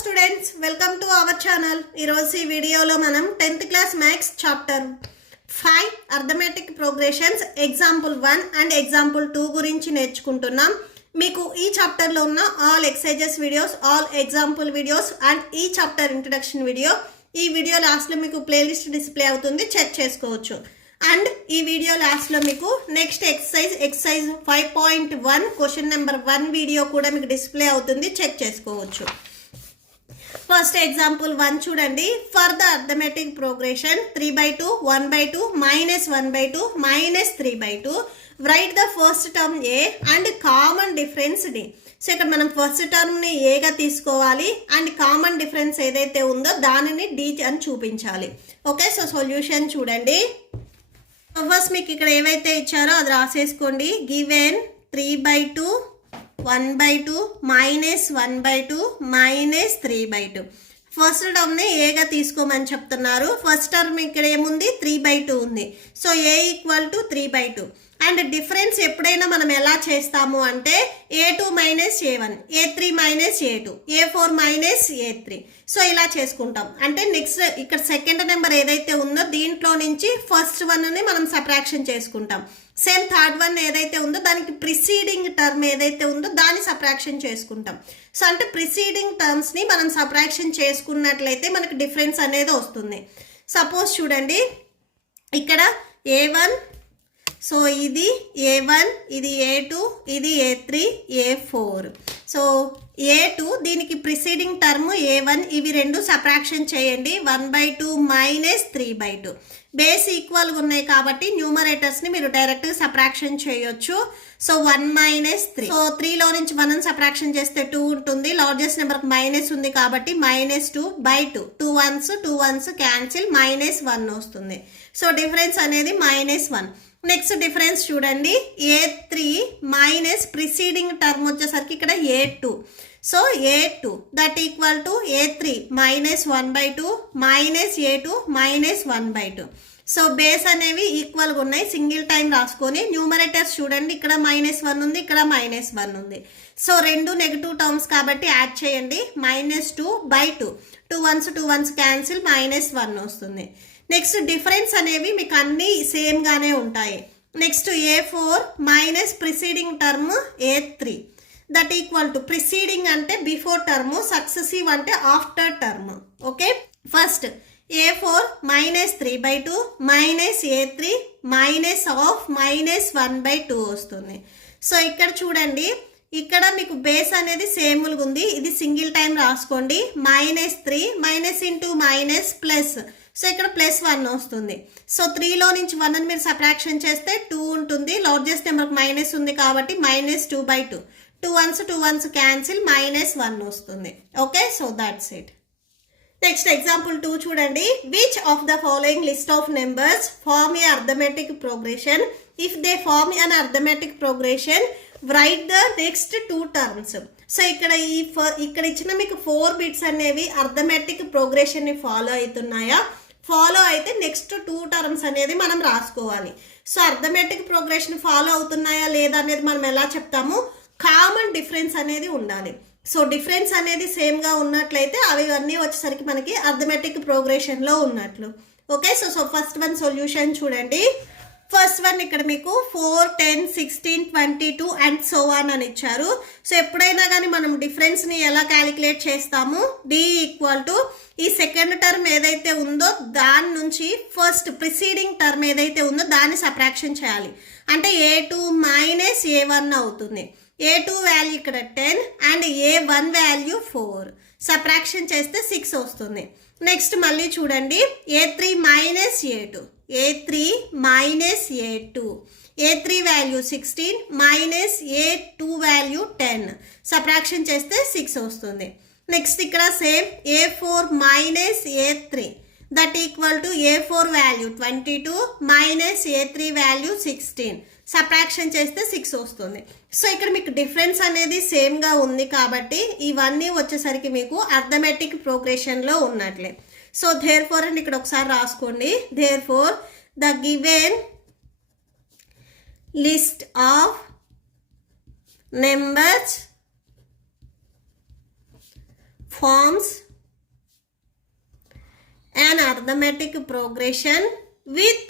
Students, welcome to our channel. ఈరోజు ఈ వీడియోలో మనం 10th class maths chapter 5 arithmetic progressions example 1 and example 2 గురించి నేర్చుకుంటున్నాం. మీకు ఈ చాప్టర్లో ఉన్న all exercises videos, all example videos and ఈ చాప్టర్ ఇంట్రడక్షన్ వీడియో ఈ వీడియో లాస్ట్లో మీకు ప్లేలిస్ట్ డిస్ప్లే అవుతుంది, చెక్ చేసుకోవచ్చు. అండ్ ఈ వీడియో లాస్ట్లో మీకు next exercise 5.1 question number 1 video కూడా మీకు డిస్ప్లే అవుతుంది, చెక్ చేసుకోవచ్చు. ఫస్ట్ ఎగ్జాంపుల్ 1 చూడండి. For the arithmetic progression 3/2, 1/2, -1/2, -3/2 right the first term a and common difference d. So ఇక్కడ మనం ఫస్ట్ టర్మ్ని ఏగా తీసుకోవాలి అండ్ కామన్ డిఫరెన్స్ ఏదైతే ఉందో దానిని డి అని చూపించాలి. ఓకే, సో సొల్యూషన్ చూడండి. ఫస్ట్ మీకు ఇక్కడ ఏవైతే ఇచ్చారో అది రాసేసుకోండి. గివెన్ 3/2, 1/2, -1/2, -3/2. ఫస్ట్ టర్మ్ని ఏగా తీసుకోమని చెప్తున్నారు. ఫస్ట్ టర్మ్ ఇక్కడ ఏముంది, 3/2 ఉంది. So A equal to 3/2. And difference ఎప్పుడైనా మనం ఎలా చేస్తాము అంటే A2 - A1, A3 - A2, A4 - A3. So ఇలా చేసుకుంటాం. అంటే నెక్స్ట్ ఇక్కడ సెకండ్ నెంబర్ ఏదైతే ఉందో దీంట్లో నుంచి ఫస్ట్ వన్ని మనం సబ్ట్రాక్షన్ చేసుకుంటాం. సేమ్ థర్డ్ వన్ ఏదైతే ఉందో దానికి ప్రిసీడింగ్ టర్మ్ ఏదైతే ఉందో దాన్ని సబ్ట్రాక్షన్ చేసుకుంటాం. సో అంటే ప్రిసీడింగ్ టర్మ్స్ని మనం సబ్ట్రాక్షన్ చేసుకున్నట్లయితే మనకి డిఫరెన్స్ అనేది వస్తుంది. సపోజ్ చూడండి, ఇక్కడ A1, సో ఇది A1, ఇది A2, ఇది A3, A4. సో A2 దీనికి ప్రిసీడింగ్ టర్మ్ A1, ఇవి రెండు సబ్ట్రాక్షన్ చేయండి. 1/2 -3/2 బేస్ ఈక్వల్గా ఉన్నాయి కాబట్టి న్యూమరేటర్స్ని మీరు డైరెక్ట్గా సబ్ట్రాక్షన్ చేయొచ్చు. సో 1 - 3. సో 3లో నుంచి 1 సబ్ట్రాక్షన్ చేస్తే 2 ఉంటుంది. లార్జెస్ట్ నెంబర్కి మైనస్ ఉంది కాబట్టి -2/2. 2 1s క్యాన్సిల్, -1 వస్తుంది. సో డిఫరెన్స్ అనేది -1. నెక్స్ట్ డిఫరెన్స్ చూడండి, A3 మైనస్ ప్రిసీడింగ్ టర్మ్ వచ్చేసరికి ఇక్కడ A2. So A2 that equal to A3 -1/2 -A2 -1/2. So base అనేవి ఈక్వల్గా ఉన్నాయి. సింగిల్ టైం రాసుకొని న్యూమరేటర్స్ చూడండి, ఇక్కడ -1 ఉంది, ఇక్కడ -1 ఉంది. సో రెండు నెగిటివ్ టర్మ్స్ కాబట్టి యాడ్ చేయండి. -2/2. 2 1s క్యాన్సిల్, -1 వస్తుంది. నెక్స్ట్ డిఫరెన్స్ అనేవి మీకు అన్నీ సేమ్గానే ఉంటాయి. Next A4 minus preceding term A3 that equal to preceding అంటే బిఫోర్ టర్మ్, సక్సెసివ్ అంటే after term. Okay, first A4 -3/2 -A3 -1/2 వస్తుంది. సో ఇక్కడ చూడండి, ఇక్కడ మీకు బేస్ అనేది సేమ్గా ఉంది. ఇది సింగిల్ టైం రాసుకోండి. -3 -* ప్లస్. సో ఇక్కడ +1 వస్తుంది. సో 3లో నుంచి 1 మీరు సబ్ట్రాక్షన్ చేస్తే 2 ఉంటుంది. లార్జెస్ట్ నెంబర్కి మైనస్ ఉంది కాబట్టి -2/2. 2 1s క్యాన్సిల్, -1 వస్తుంది. Okay, so that's it. Next example 2 చూడండి. Which of the following list of numbers form a arithmetic progression? If they form an arithmetic progression write the next 2 terms. So ఇక్కడ ఇక్కడ ఇచ్చిన మీకు 4 bits అనేవి arithmetic ప్రోగ్రెషన్ని follow అవుతున్నాయా? Follow అయితే next 2 terms అనేది మనం రాసుకోవాలి. సో అర్థమెటిక్ ప్రోగ్రెషన్ ఫాలో అవుతున్నాయా లేదా అనేది మనం ఎలా చెప్తాము? కామన్ డిఫరెన్స్ అనేది ఉండాలి. సో డిఫరెన్స్ అనేది సేమ్గా ఉన్నట్లయితే అవి అన్నీ వచ్చేసరికి మనకి అర్థమెటిక్ ప్రోగ్రెషన్లో ఉన్నట్లు. Okay, so first one solution చూడండి. ఫస్ట్ వన్ ఇక్కడ మీకు 4, 10, 16, 22 అండ్ సో ఆన్ అని ఇచ్చారు. సో ఎప్పుడైనా కానీ మనం డిఫరెన్స్ని ఎలా క్యాలిక్యులేట్ చేస్తాము? డి ఈక్వల్ టు ఈ సెకండ్ టర్మ్ ఏదైతే ఉందో దాని నుంచి ఫస్ట్ ప్రిసీడింగ్ టర్మ్ ఏదైతే ఉందో దాన్ని సబ్ట్రాక్షన్ చేయాలి. అంటే A2 - A1 అవుతుంది. A2 వాల్యూ ఇక్కడ 10 అండ్ A1 వాల్యూ 4. సబ్ట్రాక్షన్ చేస్తే 6 వస్తుంది. నెక్స్ట్ మళ్ళీ చూడండి, A3 - A2, A3 - A2, A3 value 16 -A2 value 10. Subtraction చేస్తే 6 వస్తుంది. నెక్స్ట్ ఇక్కడ same A4 - A3 that equal to A4 value 22 -A3 value 16. Subtraction చేస్తే 6 వస్తుంది. సో ఇక్కడ మీకు డిఫరెన్స్ అనేది సేమ్గా ఉంది కాబట్టి ఇవన్నీ వచ్చేసరికి మీకు అర్థమెటిక్ ప్రోగ్రెషన్లో ఉన్నట్లే. సో దేర్ ఫోర్ అని ఇక్కడ ఒకసారి రాసుకోండి. Therefore the given list of numbers forms an arithmetic progression with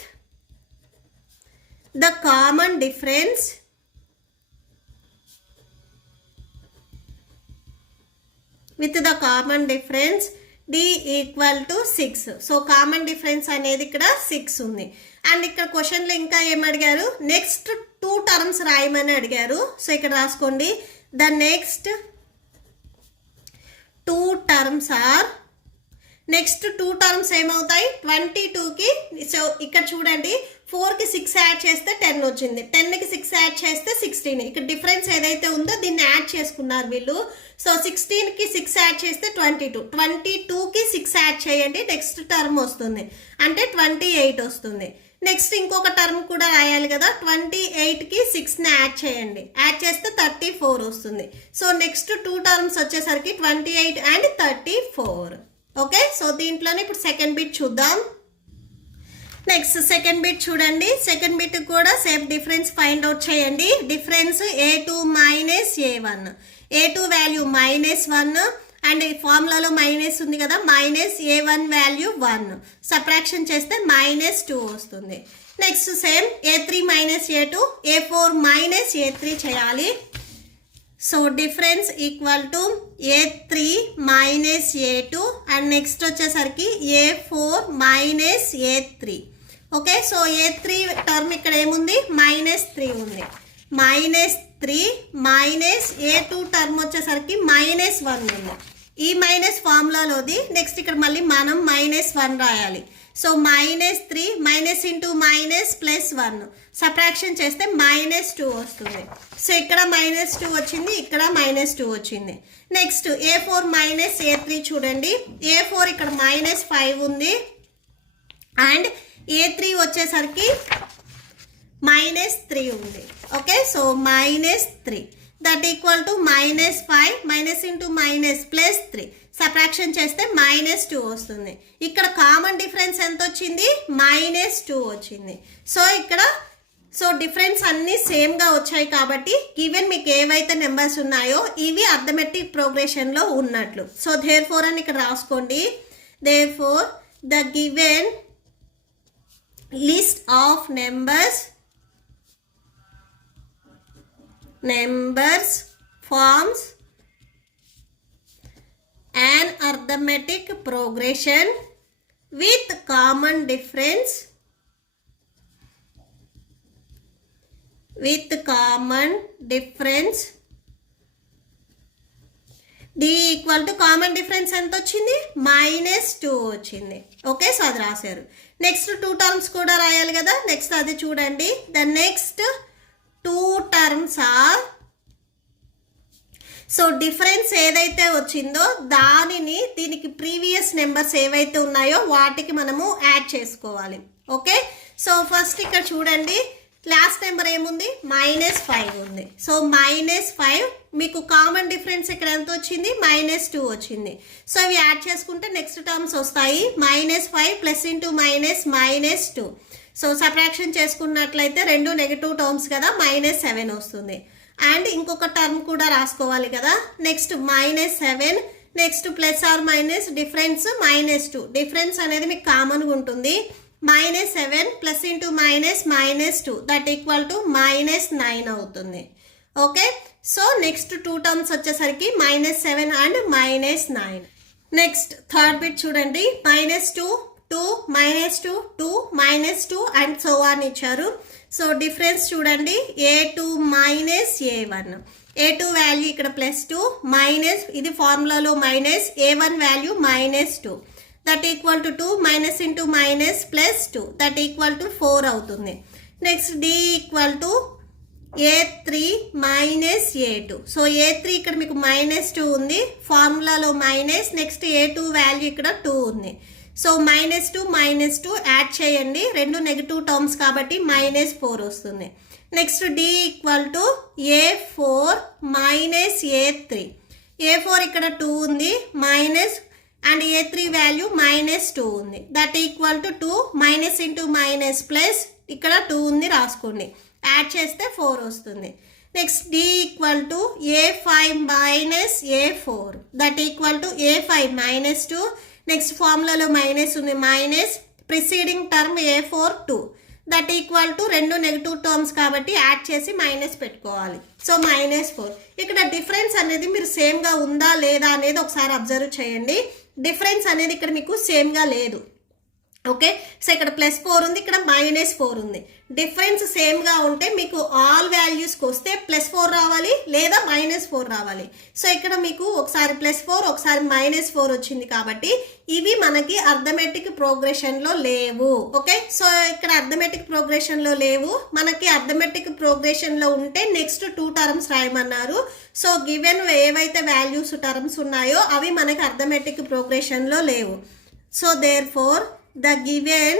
the common difference d equal to 6. So common difference అనేది ఇక్కడ 6 ఉంది. అండ్ ఇక్కడ క్వశ్చన్లో ఇంకా ఏం అడిగారు, నెక్స్ట్ 2 టర్మ్స్ రాయమని అడిగారు. సో ఇక్కడ రాసుకోండి, the next 2 terms are, next 2 terms ఏమవుతాయి 22కి. సో ఇక్కడ చూడండి 4కి 6 యాడ్ చేస్తే 10 వచ్చింది, 10కి 6 యాడ్ చేస్తే 16. ఇక్కడ డిఫరెన్స్ ఏదైతే ఉందో దీన్ని యాడ్ చేసుకున్నారు వీళ్ళు. సో 16కి 6 యాడ్ చేస్తే 22, 22కి 6 యాడ్ చేయండి, నెక్స్ట్ టర్మ్ వస్తుంది అంటే 28 వస్తుంది. నెక్స్ట్ ఇంకొక టర్మ్ కూడా రాయాలి కదా, 28కి 6ని యాడ్ చేయండి, యాడ్ చేస్తే 34 వస్తుంది. సో నెక్స్ట్ 2 టర్మ్స్ వచ్చేసరికి 28 అండ్ 34. ఓకే, సో దీంట్లోనే ఇప్పుడు సెకండ్ బిట్ చూద్దాం. నెక్స్ట్ సెకండ్ బిట్ చూడండి, సెకండ్ బిట్ కూడా సేమ్ డిఫరెన్స్ ఫైండ్ అవుట్ చేయండి. Difference a2 minus a1, a2 value -1 and ఈ ఫార్ములాలో మైనస్ ఉంది కదా, మైనస్ a1 వాల్యూ 1, సబ్ట్రాక్షన్ చేస్తే -2 వస్తుంది. Next same a3 minus a2, a4 minus a3 చేయాలి. So difference equal to a3 minus a2 and next వచ్చేసరికి a4 minus a3. Okay, so a3 term ఇక్కడ ఏముంది -3 ఉంది, -3 మైనస్ a2 టర్మ్ వచ్చేసరికి -1 ఉంది. ఈ మైనస్ ఫార్ములాలోది నెక్స్ట్ ఇక్కడ మళ్ళీ మనం -1 రాయాలి. So -3 minus into minus +1, subtraction చేస్తే -2 వస్తుంది. సో ఇక్కడ -2 వచ్చింది, ఇక్కడ -2 వచ్చింది. నెక్స్ట్ a4 మైనస్ a3 చూడండి, a4 ఇక్కడ -5 ఉంది అండ్ a3 వచ్చేసరికి -3 ఉంది. Okay, so -3 that equal to -5 minus into minus +3, subtraction చేస్తే -2 వస్తుంది. ఇక్కడ కామన్ డిఫరెన్స్ ఎంత వచ్చింది, -2 వచ్చింది. సో ఇక్కడ సో డిఫరెన్స్ అన్నీ సేమ్గా వచ్చాయి కాబట్టి గివెన్ మీకు ఏవైతే నెంబర్స్ ఉన్నాయో ఇవి అర్థమెటిక్ ప్రోగ్రెషన్లో ఉన్నట్లు. సో దేర్ ఫోర్ అని ఇక్కడ రాసుకోండి. Therefore the given list of numbers forms an arithmetic progression with common difference d equal to common difference ఎంత వచ్చింది, -2 వచ్చింది. ఓకే, సో అది రాశారు. నెక్స్ట్ 2 టర్మ్స్ కూడా రాయాలి కదా, నెక్స్ట్ అది చూడండి. The next 2 terms are, so difference ఏదైతే వచ్చిందో దానిని దీనికి ప్రీవియస్ నెంబర్స్ ఏవైతే ఉన్నాయో వాటికి మనము యాడ్ చేసుకోవాలి. ఓకే, సో ఫస్ట్ ఇక్కడ చూడండి లాస్ట్ నెంబర్ ఏముంది, -5 ఉంది. సో -5 మీకు కామన్ డిఫరెన్స్ ఇక్కడ ఎంత వచ్చింది, -2 వచ్చింది. సో ఇవి యాడ్ చేసుకుంటే నెక్స్ట్ టర్మ్స్ వస్తాయి, -5 plus into minus -2. So subtraction చేసుకున్నట్లయితే రెండు నెగటివ్ టర్మ్స్ కదా, -7 వస్తుంది. అండ్ ఇంకొక టర్మ్ కూడా రాసుకోవాలి కదా, next -7 next plus or minus difference -2. Difference అనేది మీకు కామన్గా ఉంటుంది. -7 plus into minus -2 that equal to -9 అవుతుంది. ఓకే, సో నెక్స్ట్ 2 టర్మ్స్ వచ్చేసరికి -7 అండ్ -9. నెక్స్ట్ థర్డ్ బిట్ చూడండి, -2 2 -2 2 -2 అండ్ సో ఆన్ ఇచ్చారు. సో డిఫరెన్స్ చూడండి a2 minus a1, a2 value ఇక్కడ +2 మైనస్ ఇది ఫార్ములాలో minus a1 value -2 that equal to 2 minus into minus +2 that equal to 4 అవుతుంది. Next d equal to a3 minus a2. So a3 ఇక్కడ మీకు -2 ఉంది, ఫార్ములాలో minus, next a2 value ఇక్కడ 2 ఉంది. So -2 add చేయండి, రెండు నెగిటివ్ టర్మ్స్ కాబట్టి -4 వస్తుంది. Next d equal to a4 minus a3. a4 ఇక్కడ 2 ఉంది మైనస్ అండ్ a3 వాల్యూ -2 ఉంది that equal to 2 minus into minus plus ఇక్కడ 2 ఉంది రాసుకోండి, యాడ్ చేస్తే 4 వస్తుంది. Next d equal to a5 minus a4 that equal to a5 minus 2. Next ఫార్ములాలో minus ఉంది, minus preceding term a4 2 that equal to రెండు negative terms కాబట్టి add చేసి మైనస్ పెట్టుకోవాలి. సో -4. ఇక్కడ డిఫరెన్స్ అనేది మీరు సేమ్గా ఉందా లేదా అనేది ఒకసారి అబ్జర్వ్ చేయండి. డిఫరెన్స్ అనేది ఇక్కడ మీకు సేమ్గా లేదు. ఓకే, సో ఇక్కడ +4 ఉంది, ఇక్కడ -4 ఉంది. డిఫరెన్స్ సేమ్గా ఉంటే మీకు ఆల్ వాల్యూస్కి వస్తే +4 రావాలి లేదా -4 రావాలి. సో ఇక్కడ మీకు ఒకసారి +4 ఒకసారి -4 వచ్చింది కాబట్టి ఇవి మనకి అర్థమెటిక్ ప్రోగ్రెషన్లో లేవు. ఓకే, సో ఇక్కడ అర్థమెటిక్ ప్రోగ్రెషన్లో లేవు. మనకి అర్థమెటిక్ ప్రోగ్రెషన్లో ఉంటే నెక్స్ట్ 2 టర్మ్స్ రాయమన్నారు. సో గివెన్ ఏవైతే వాల్యూస్ టర్మ్స్ ఉన్నాయో అవి మనకి అర్థమెటిక్ ప్రోగ్రెషన్లో లేవు. So therefore the given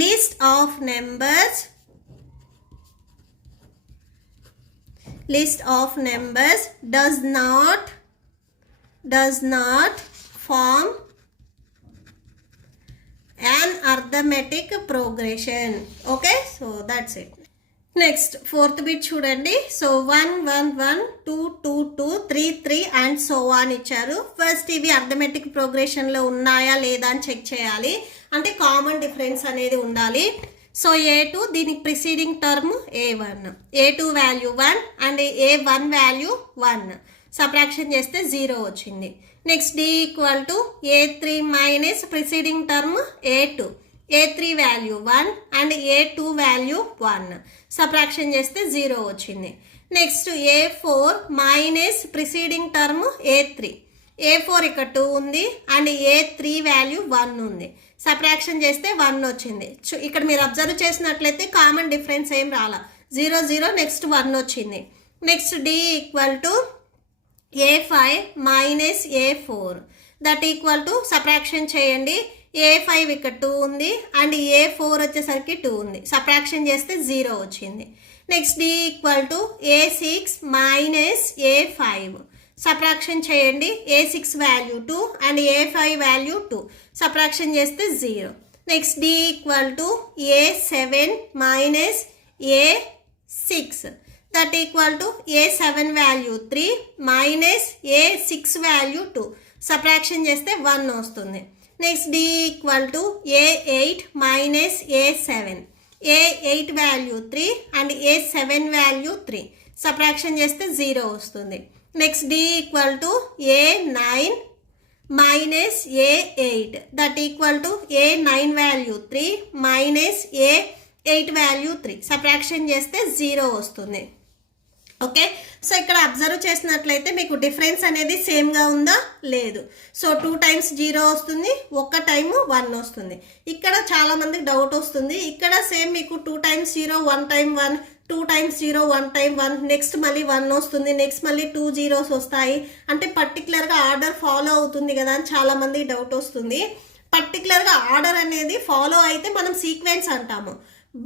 list of numbers does not form an arithmetic progression. Okay, so that's it. Next 4th bit చూడండి. సో 1 1 1 2 2 2 3 3 అండ్ సో ఆన్ ఇచ్చారు. First ఇవి arithmetic ప్రోగ్రెషన్లో ఉన్నాయా లేదా అని చెక్ చేయాలి. అంటే కామన్ డిఫరెన్స్ అనేది ఉండాలి. సో a2 దీనికి preceding term a1, a2 value 1 and a1 value 1. Subtraction చేస్తే 0 వచ్చింది. Next d equal to a3 minus preceding term a2, a3 value 1 and a2 value 1. Subtraction చేస్తే 0 వచ్చింది. Next a4 minus preceding term a3, a4 ఇక్కడ 2 ఉంది and a3 value 1 ఉంది. Subtraction చేస్తే 1 వచ్చింది. ఇక్కడ మీరు అబ్జర్వ్ చేసినట్లయితే కామన్ డిఫరెన్స్ ఏం రాలా, 0 0 నెక్స్ట్ 1 వచ్చింది. Next d equal to a5 minus a4 that equal to subtraction చేయండి. a5 ఇక్కడ 2 ఉంది అండ్ a4 వచ్చేసరికి 2 ఉంది. సబ్ట్రాక్షన్ చేస్తే 0 వచ్చింది. Next d equal to a6 minus a5 subtraction చేయండి. a6 value 2 and a5 value 2. Subtraction చేస్తే 0. Next d equal to a7 minus a6 that equal to a7 value 3 minus a6 value 2. Subtraction చేస్తే 1 వస్తుంది. Next d equal to a8 minus a7, a8 value 3 and a7 value 3. Subtraction చేస్తే 0 వస్తుంది. Next d equal to a9 minus a8 that equal to a9 value 3 minus a8 value 3. Subtraction చేస్తే 0 వస్తుంది. Okay, so ఇక్కడ observe చేసినట్లయితే మీకు difference అనేది సేమ్గా ఉందా లేదు. సో 2 టైమ్స్ 0 వస్తుంది, 1 టైము 1 వస్తుంది. ఇక్కడ చాలా మందికి డౌట్ వస్తుంది. ఇక్కడ సేమ్ మీకు 2 times 0 1 time 1, 2 times 0 1 time 1, next మళ్ళీ 1 వస్తుంది, నెక్స్ట్ మళ్ళీ 2 zeros వస్తాయి. అంటే పర్టికులర్గా ఆర్డర్ ఫాలో అవుతుంది కదా అని చాలా మందికి డౌట్ వస్తుంది. పర్టికులర్గా ఆర్డర్ అనేది ఫాలో అయితే మనం సీక్వెన్స్ అంటాము.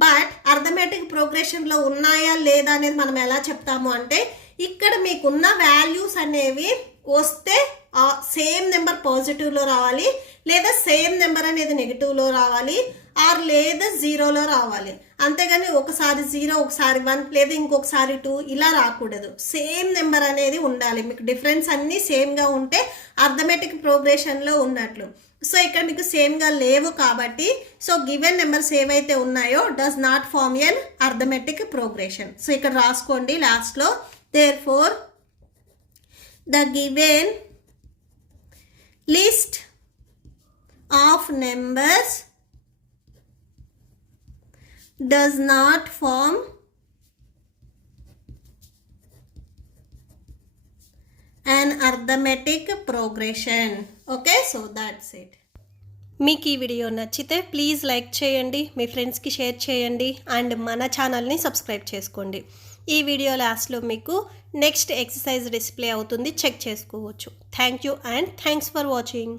బట్ అర్థమెటిక్ ప్రోగ్రెషన్లో ఉన్నాయా లేదా అనేది మనం ఎలా చెప్తాము అంటే ఇక్కడ మీకున్న వాల్యూస్ అనేవి వస్తే సేమ్ నెంబర్ పాజిటివ్లో రావాలి, లేదా సేమ్ నెంబర్ అనేది నెగిటివ్లో రావాలి, ఆర్ లేదా 0లో రావాలి. అంతేగాని ఒకసారి 0 ఒకసారి 1 లేదా ఇంకొకసారి 2 ఇలా రాకూడదు. సేమ్ నెంబర్ అనేది ఉండాలి. మీకు డిఫరెన్స్ అన్నీ సేమ్గా ఉంటే అర్థమెటిక్ ప్రోగ్రెషన్లో ఉన్నట్లు. సో ఇక్కడ మీకు సేమ్గా లేవు కాబట్టి సో గివెన్ నెంబర్స్ ఏవైతే ఉన్నాయో does not form an arithmetic progression. So ఇక్కడ రాసుకోండి లాస్ట్లో. Therefore the given list of numbers does not form an arithmetic progression. Okay, so that's it. మీకు ఈ వీడియో నచ్చితే ప్లీజ్ లైక్ చేయండి, మీ ఫ్రెండ్స్కి షేర్ చేయండి అండ్ మన ఛానల్ని సబ్స్క్రైబ్ చేసుకోండి. ఈ వీడియో లాస్ట్లో మీకు నెక్స్ట్ ఎక్సర్సైజ్ డిస్ప్లే అవుతుంది, చెక్ చేసుకోవచ్చు. Thank you and thanks for watching.